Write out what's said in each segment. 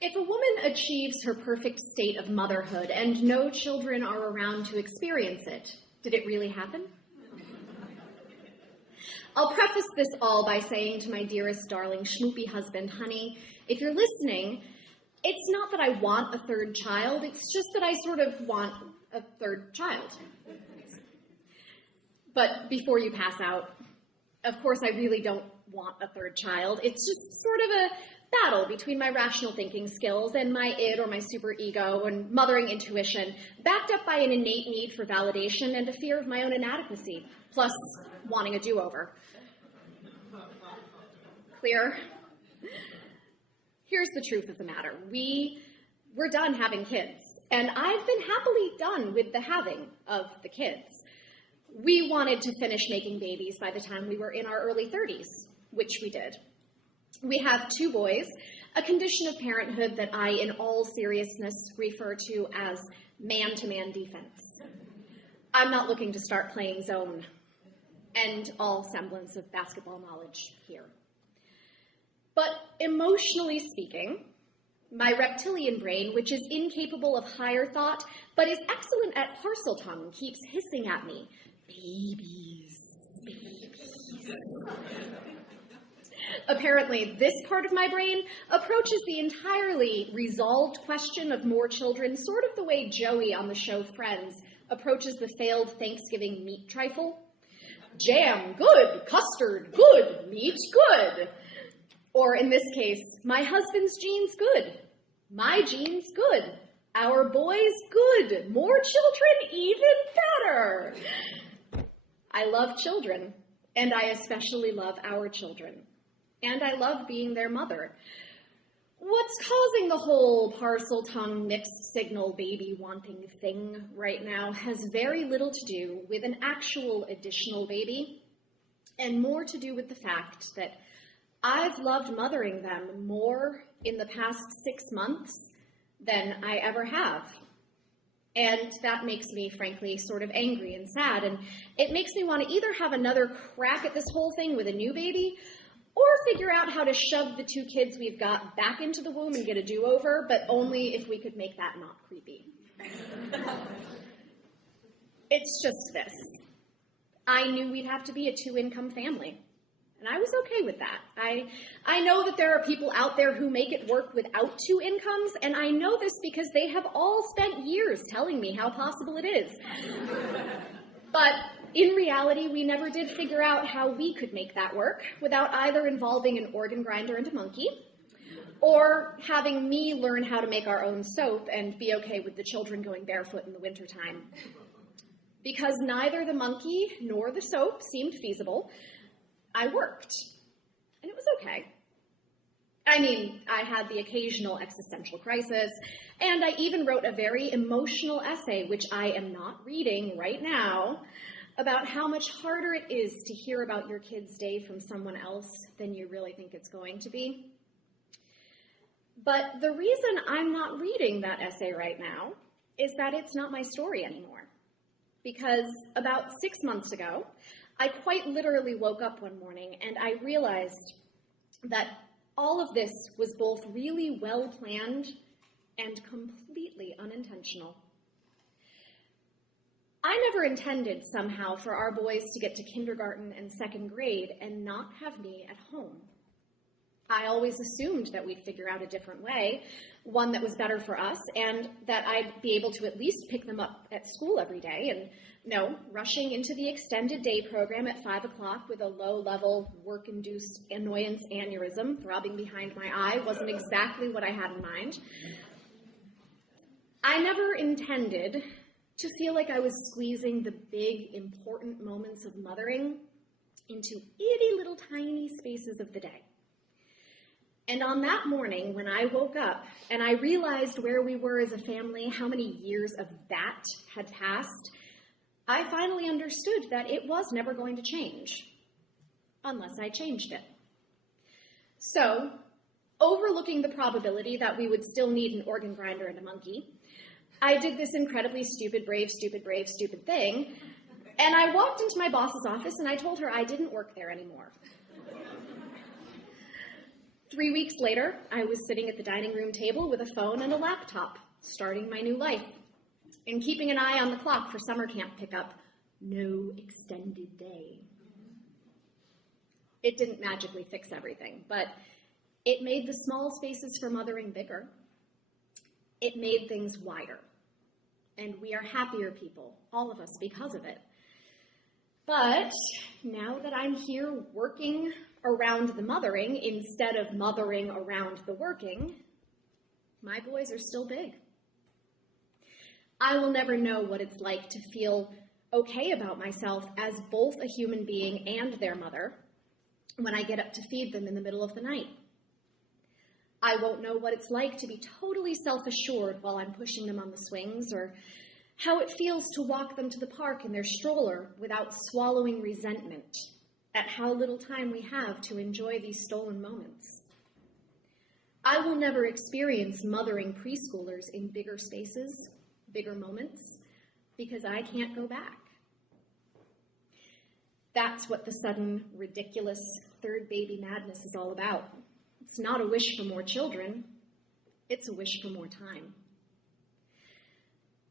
If a woman achieves her perfect state of motherhood and no children are around to experience it, did it really happen? I'll preface this all by saying to my dearest, darling, schmoopy husband, honey, if you're listening, it's not that I want a third child, it's just that I sort of want a third child. But before you pass out, of course I really don't want a third child. It's just sort of a battle between my rational thinking skills and my id or my superego and mothering intuition, backed up by an innate need for validation and a fear of my own inadequacy, plus wanting a do-over. Clear? Here's the truth of the matter. We're done having kids, and I've been happily done with the having of the kids. We wanted to finish making babies by the time we were in our early 30s, which we did. We have 2 boys, a condition of parenthood that I, in all seriousness, refer to as man-to-man defense. I'm not looking to start playing zone, and all semblance of basketball knowledge here. But emotionally speaking, my reptilian brain, which is incapable of higher thought, but is excellent at parcel tongue, keeps hissing at me, babies, babies. Apparently, this part of my brain approaches the entirely resolved question of more children sort of the way Joey on the show Friends approaches the failed Thanksgiving meat trifle. Jam, good. Custard, good. Meat, good. Or in this case, my husband's genes, good. My genes, good. Our boys, good. More children, even better. I love children, and I especially love our children. And I love being their mother. What's causing the whole parcel tongue mixed signal baby wanting thing right now has very little to do with an actual additional baby, and more to do with the fact that I've loved mothering them more in the past 6 months than I ever have. And that makes me, frankly, sort of angry and sad, and it makes me want to either have another crack at this whole thing with a new baby, or figure out how to shove the 2 kids we've got back into the womb and get a do-over, but only if we could make that not creepy. It's just this. I knew we'd have to be a 2-income family, and I was okay with that. I know that there are people out there who make it work without 2 incomes, and I know this because they have all spent years telling me how possible it is. But in reality, we never did figure out how we could make that work without either involving an organ grinder and a monkey, or having me learn how to make our own soap and be okay with the children going barefoot in the wintertime. Because neither the monkey nor the soap seemed feasible, I worked, and it was okay. I mean, I had the occasional existential crisis, and I even wrote a very emotional essay, which I am not reading right now, about how much harder it is to hear about your kid's day from someone else than you really think it's going to be. But the reason I'm not reading that essay right now is that it's not my story anymore. Because about 6 months ago, I quite literally woke up one morning and I realized that all of this was both really well planned and completely unintentional. I never intended somehow for our boys to get to kindergarten and 2nd grade and not have me at home. I always assumed that we'd figure out a different way, one that was better for us, and that I'd be able to at least pick them up at school every day. And no, rushing into the extended day program at 5 o'clock with a low-level work-induced annoyance aneurysm throbbing behind my eye wasn't exactly what I had in mind. I never intended to feel like I was squeezing the big, important moments of mothering into itty little tiny spaces of the day. And on that morning, when I woke up and I realized where we were as a family, how many years of that had passed, I finally understood that it was never going to change, unless I changed it. So, overlooking the probability that we would still need an organ grinder and a monkey, I did this incredibly stupid, brave, stupid thing, and I walked into my boss's office and I told her I didn't work there anymore. 3 weeks later, I was sitting at the dining room table with a phone and a laptop, starting my new life, and keeping an eye on the clock for summer camp pickup. No extended day. It didn't magically fix everything, but it made the small spaces for mothering bigger. It made things wider. And we are happier people, all of us, because of it. But now that I'm here working around the mothering instead of mothering around the working, my boys are still big. I will never know what it's like to feel okay about myself as both a human being and their mother when I get up to feed them in the middle of the night. I won't know what it's like to be totally self-assured while I'm pushing them on the swings, or how it feels to walk them to the park in their stroller without swallowing resentment at how little time we have to enjoy these stolen moments. I will never experience mothering preschoolers in bigger spaces, bigger moments, because I can't go back. That's what the sudden, ridiculous third baby madness is all about. It's not a wish for more children, it's a wish for more time.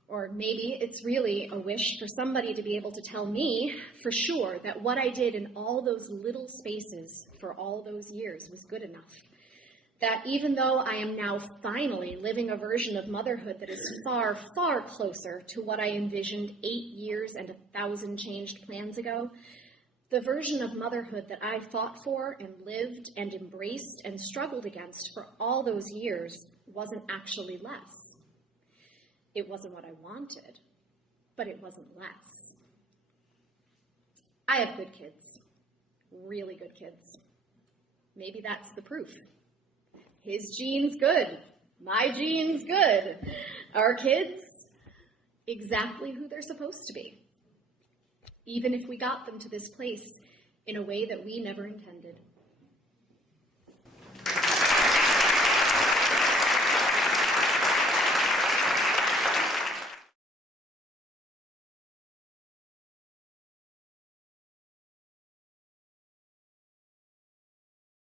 Or maybe it's really a wish for somebody to be able to tell me for sure that what I did in all those little spaces for all those years was good enough. That even though I am now finally living a version of motherhood that is far, far closer to what I envisioned 8 years and 1,000 changed plans ago, the version of motherhood that I fought for and lived and embraced and struggled against for all those years wasn't actually less. It wasn't what I wanted, but it wasn't less. I have good kids, really good kids. Maybe that's the proof. His gene's good, my gene's good. Our kids, exactly who they're supposed to be, even if we got them to this place in a way that we never intended.